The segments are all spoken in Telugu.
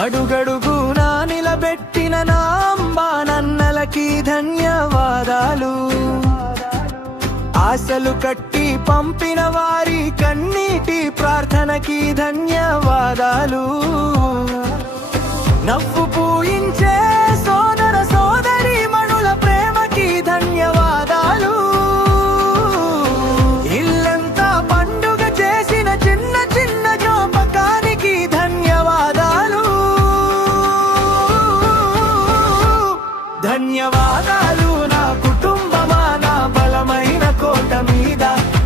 అడుగడుగునా నిలబెట్టిన నా అంబా నన్నలకి ధన్యవాదాలు. ఆశలు కట్టి పంపిన వారి కన్నీటి ప్రార్థనకి ధన్యవాదాలు. నవ్వు పూయించే సోదర సోదరి మణుల ప్రేమకి ధన్యవాదాలు. ఇల్లంతా పండుగ చేసిన చిన్న చిన్న జ్ఞాపకానికి ధన్యవాదాలు. ధన్యవాదాలు నా కుటుంబమా, నా బలమైన కోట మీద.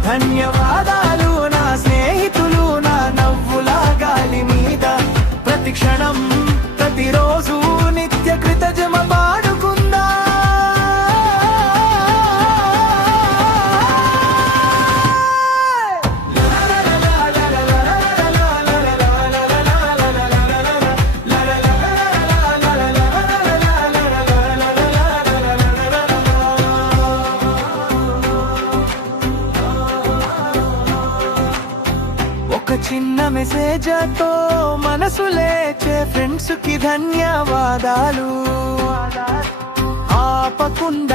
ధన్యవాదాలు నా స్నేహితులు, నా నవ్వుల గాలి మీద. ప్రతి క్షణం ప్రతిరోజు నిత్య కృతజ్ఞమ పాడుకుందా. ఒక చిన్న మెసేజ్తో మనసు లేచే ఫ్రెండ్స్ కి ధన్యవాదాలు. ఆపకుండా